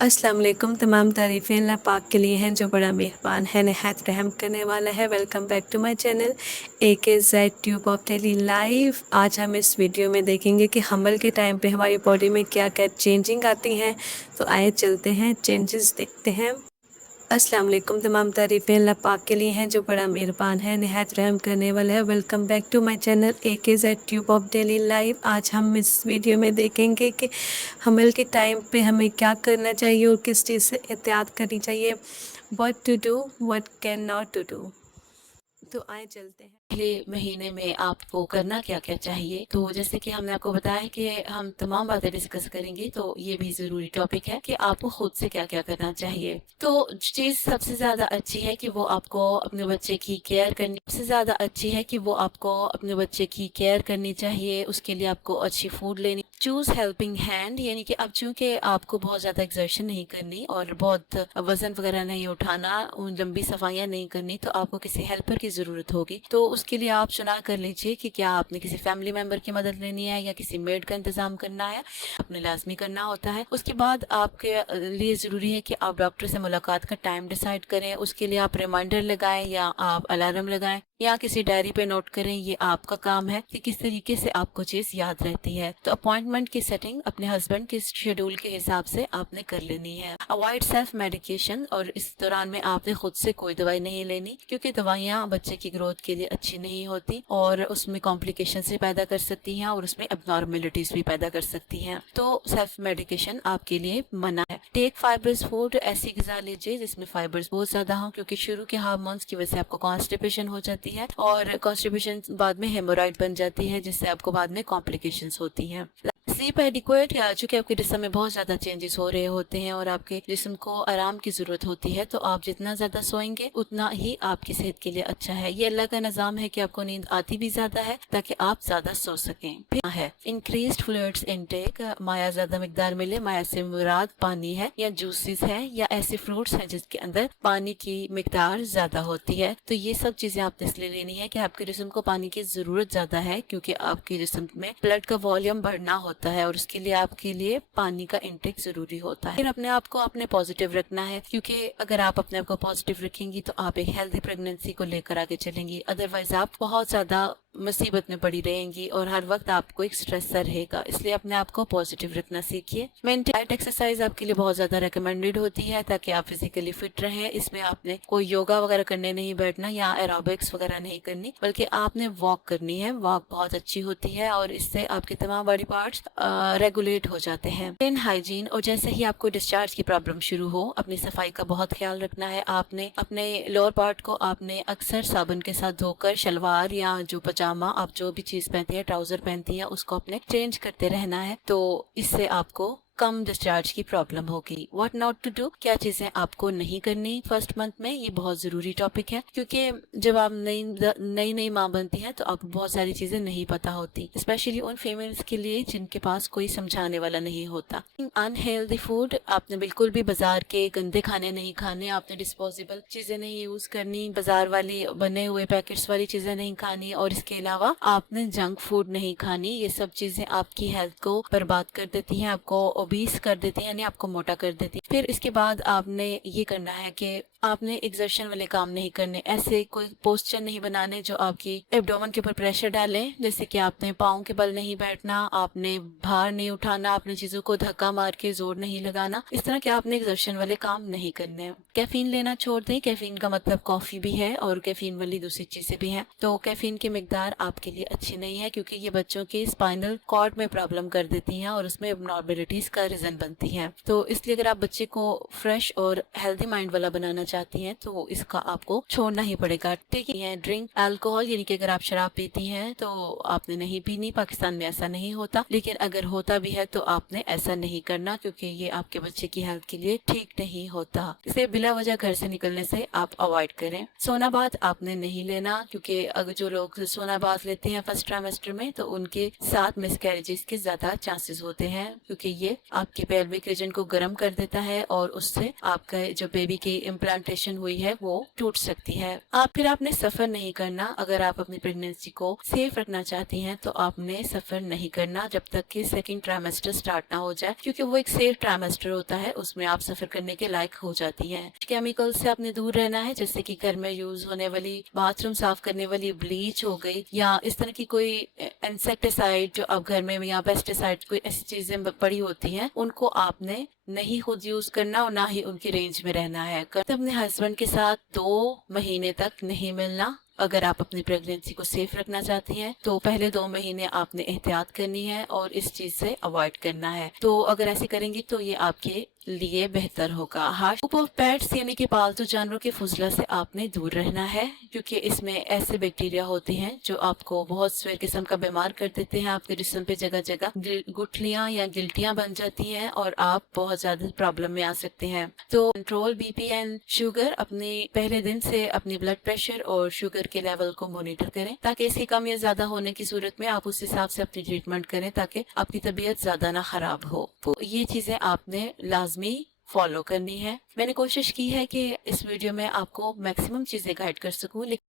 السلام علیکم. تمام تعریفیں اللہ پاک کے لیے ہیں جو بڑا مہربان ہے، نہایت رحم کرنے والا ہے. Welcome back to my channel AKZ tube of daily life. آج ہم اس ویڈیو میں دیکھیں گے کہ حمل کے ٹائم پہ ہماری باڈی میں کیا کیا چینجنگ آتی ہیں. تو آئے چلتے ہیں چینجز دیکھتے ہیں. السلام علیکم. تمام تعریفیں اللہ پاک کے لیے ہیں جو بڑا مہربان ہے، نہایت رحم کرنے والا ہے. Welcome back to my channel AKZ tube of daily life. آج ہم اس ویڈیو میں دیکھیں گے کہ حمل کے ٹائم پہ ہمیں کیا کرنا چاہیے اور کس چیز سے احتیاط کرنی چاہیے. what to do, what can not to do. تو آئے چلتے ہیں. پہلے مہینے میں آپ کو کرنا کیا کیا چاہیے. تو جیسے کہ ہم نے آپ کو بتایا کہ ہم تمام باتیں ڈسکس کریں گے، تو یہ بھی ضروری ٹاپک ہے کہ آپ کو خود سے کیا کیا کرنا چاہیے. تو چیز سب سے زیادہ اچھی ہے کہ وہ آپ کو اپنے بچے کی کیئر کرنی چاہیے. اس کے لیے آپ کو اچھی فوڈ لینی. چوز ہیلپنگ ہینڈ، یعنی کہ اب چونکہ آپ کو بہت زیادہ ایکسرشن نہیں کرنی اور بہت وزن وغیرہ نہیں اٹھانا، لمبی صفائیاں نہیں کرنی، تو آپ کو کسی ہیلپر کی ضرورت ہوگی. تو اس کے لیے آپ چنا کر لیجیے کہ کیا آپ نے کسی فیملی ممبر کی مدد لینی ہے یا کسی میڈ کا انتظام کرنا ہے. آپ نے لازمی کرنا ہوتا ہے. اس کے بعد آپ کے لیے ضروری ہے کہ آپ ڈاکٹر سے ملاقات کا ٹائم ڈیسائیڈ کریں. اس کے لیے آپ ریمائنڈر لگائیں یا آپ الارم لگائیں یا کسی ڈائری پہ نوٹ کریں. یہ آپ کا کام ہے کہ کس طریقے سے آپ کو چیز یاد رہتی ہے. تو اپوائنٹمنٹ کی سیٹنگ اپنے ہسبینڈ کے شیڈول کے حساب سے آپ نے کر لینی ہے. اوائڈ سیلف میڈیکیشن، اور اس دوران میں آپ نے خود سے کوئی دوائی نہیں لینی، کیونکہ دوائیاں بچے کی گروتھ کے لیے اچھی نہیں ہوتی اور اس میں کمپلیکیشنز بھی پیدا کر سکتی ہیں اور اس میں اب نارملٹیز بھی پیدا کر سکتی ہیں. تو سیلف میڈیکیشن آپ کے لیے منع ہے. ٹیک فائبرز فوڈ، ایسی غذا لیجیے جس میں فائبرز بہت زیادہ ہوں، کیونکہ شروع کے ہارمونز کی وجہ سے آپ کو کانسٹیپیشن ہو جاتی ہے اور کانسٹیپیشن بعد میں ہیمورائڈ بن جاتی ہے، جس سے آپ کو بعد میں کمپلیکیشنز ہوتی ہیں. سلیپ ایڈیکویٹ، یا چونکہ آپ کے جسم میں بہت زیادہ چینجز ہو رہے ہوتے ہیں اور آپ کے جسم کو آرام کی ضرورت ہوتی ہے، تو آپ جتنا زیادہ سوئیں گے اتنا ہی آپ کی صحت کے لیے اچھا ہے. یہ اللہ کا نظام ہے کہ آپ کو نیند آتی بھی زیادہ ہے تاکہ آپ زیادہ سو سکیں. پھر ہے انکریزڈ فلوئڈز انٹیک، مائع زیادہ مقدار ملے. مائع سے مراد پانی ہے یا جوسز ہے یا ایسے فروٹس ہیں جس کے اندر پانی کی مقدار زیادہ ہوتی ہے. تو یہ سب چیزیں آپ نے اس لیے لینی ہے کہ آپ کے جسم کو پانی کی ضرورت زیادہ ہے، کیونکہ آپ کے جسم میں بلڈ کا والیوم بڑھنا ہوتا ہے اور اس کے لیے آپ کے لیے پانی کا انٹیک ضروری ہوتا ہے. پھر اپنے آپ کو پازیٹیو رکھنا ہے، کیونکہ اگر آپ اپنے آپ کو پازیٹیو رکھیں گی تو آپ ایک ہیلدی پریگنینسی کو لے کر آگے چلیں گی. ادروائز آپ بہت زیادہ مصیبت میں پڑی رہیں گی اور ہر وقت آپ کو ایک سٹریس سا رہے گا. اس لیے اپنے آپ کو پازیٹیو رکھنا سیکھیے. مینٹل ایکسرسائز آپ کے لیے بہت زیادہ ریکمینڈیڈ ہوتی ہے تاکہ آپ فزیکلی فٹ رہیں. اس میں آپ نے کوئی یوگا وغیرہ کرنے نہیں بیٹھنا یا ایروبکس وغیرہ نہیں کرنی، بلکہ آپ نے واک کرنی ہے. واک بہت اچھی ہوتی ہے اور اس سے آپ کے تمام باڈی پارٹس ریگولیٹ ہو جاتے ہیں. ہائیجین، اور جیسے ہی آپ کو ڈسچارج کی پرابلم شروع ہو، اپنی صفائی کا بہت خیال رکھنا ہے. آپ نے اپنے لوور پارٹ کو آپ نے اکثر صابن کے ساتھ دھو کر شلوار یا جو پجامہ آپ جو بھی چیز پہنتی ہیں، ٹراؤزر پہنتی ہیں، اس کو اپنے چینج کرتے رہنا ہے. تو اس سے آپ کو کم ڈسچارج کی پرابلم ہوگی. واٹ ناٹ ٹو ڈو، کیا چیزیں آپ کو نہیں کرنی فرسٹ منتھ میں. یہ بہت ضروری ٹاپک ہے، کیونکہ جب آپ نئی ماں بنتی ہیں تو آپ کو بہت ساری چیزیں نہیں پتا ہوتی، اسپیشلی ان فیمیلز کے لیے جن کے پاس کوئی سمجھانے والا نہیں ہوتا. انہیلدی فوڈ، آپ نے بالکل بھی بازار کے گندے کھانے نہیں کھانے. آپ نے ڈسپوزیبل چیزیں نہیں یوز کرنی، بازار والی بنے ہوئے پیکٹس والی چیزیں نہیں کھانی، اور اس کے علاوہ آپ نے جنک فوڈ نہیں کھانی. یہ سب چیزیں آپ کی ہیلتھ کو برباد کر دیتی ہیں، آپ کو اوبیس کر دیتی ہیں، یعنی آپ کو موٹا کر دیتی ہیں. پھر اس کے بعد آپ نے یہ کرنا ہے کہ آپ نے ایگزرشن والے کام نہیں کرنے. ایسے کوئی پوسچر نہیں بنانے جو آپ کی ایبڈومن کے اوپر پریشر ڈالیں، جیسے کہ آپ نے پاؤں کے بل نہیں بیٹھنا، آپ نے بھار نہیں اٹھانا، آپ نے چیزوں کو دھکا مار کے زور نہیں لگانا. اس طرح کے آپ نے ایگزرشن والے کام نہیں کرنے. کیفین لینا چھوڑ دیں. کیفین کا مطلب کافی بھی ہے اور کیفین والی دوسری چیزیں بھی ہیں. تو کیفین کی مقدار آپ کے لیے اچھی نہیں ہے، کیونکہ یہ بچوں کے اسپائنل کارڈ میں پرابلم کر دیتی ہیں اور اس میں ابنارملٹیز کا ریزن بنتی ہیں. تو اس لیے اگر آپ بچے کو فریش اور ہیلدی مائنڈ والا بنانا چاہتی ہیں تو اس کا آپ کو چھوڑنا ہی پڑے گا. ٹھیک ہے. ڈرنک الکوہول، یعنی کہ اگر آپ شراب پیتی ہیں تو آپ نے نہیں پینی. پاکستان میں ایسا نہیں ہوتا، لیکن اگر ہوتا بھی ہے تو آپ نے ایسا نہیں کرنا، کیونکہ یہ آپ کے بچے کی ہیلتھ کے لیے ٹھیک نہیں ہوتا. اسے بلا وجہ گھر سے نکلنے سے آپ اوائڈ کریں. سونا بات آپ نے نہیں لینا، کیونکہ اگر جو لوگ سونا بات لیتے ہیں فرسٹ ٹرائمیسٹر میں تو ان کے ساتھ مس کیریجز کے زیادہ چانسز ہوتے ہیں، کیونکہ یہ آپ کے پیلوک ریجن کو گرم کر دیتا ہے اور اس سے آپ کا جو بیبی کی امپلانٹیشن ہوئی ہے وہ ٹوٹ سکتی ہے۔ پھر آپ نے سفر نہیں کرنا، اگر آپ اپنی پریگنینسی کو سیف رکھنا چاہتی ہیں تو آپ نے سفر نہیں کرنا جب تک کہ سیکنڈ ٹرائمیسٹر سٹارٹ نہ ہو جائے، کیونکہ وہ ایک سیف ٹرائمیسٹر ہوتا ہے، اس میں آپ سفر کرنے کے لائق ہو جاتی ہیں۔ کیمیکل سے آپ نے دور رہنا ہے، جیسے کہ گھر میں یوز ہونے والی باتھ روم صاف کرنے والی بلیچ ہو گئی یا اس طرح کی کوئی انسیکٹیسائڈ جو آپ گھر میں یا پیسٹیسائڈ کوئی ایسی چیزیں پڑی ہوتی ہیں، ان کو آپ نے نہیں خود یوز کرنا اور نہ ہی ان کی رینج میں رہنا ہے۔ اپنے ہسبینڈ کے ساتھ 2 مہینے تک نہیں ملنا۔ اگر آپ اپنی پریگنینسی کو سیف رکھنا چاہتی ہیں تو پہلے 2 مہینے آپ نے احتیاط کرنی ہے اور اس چیز سے اوائڈ کرنا ہے۔ تو اگر ایسے کریں گی تو یہ آپ کے لیے بہتر ہوگا۔ گروپ آف پیٹس یعنی کہ پالتو جانوروں کے فضلہ سے آپ نے دور رہنا ہے، کیونکہ اس میں ایسے بیکٹیریا ہوتے ہیں جو آپ کو بہت سے قسم کا بیمار کر دیتے ہیں۔ آپ کے جسم پہ جگہ جگہ گٹھلیاں یا گلٹیاں بن جاتی ہیں اور آپ بہت زیادہ پرابلم میں آ سکتے ہیں۔ تو control B P and sugar, اپنے پہلے دن سے اپنی بلڈ پریشر اور شوگر کے لیول کو مانیٹر کریں تاکہ اس کی کم یا زیادہ ہونے کی صورت میں آپ اس حساب سے اپنی ٹریٹمنٹ کریں تاکہ آپ کی طبیعت زیادہ نہ خراب ہو۔ تو یہ چیزیں آپ نے لازمی فالو کرنی ہے۔ میں نے کوشش کی ہے کہ اس ویڈیو میں آپ کو میکسیمم چیزیں گائیڈ کر سکوں، لیکن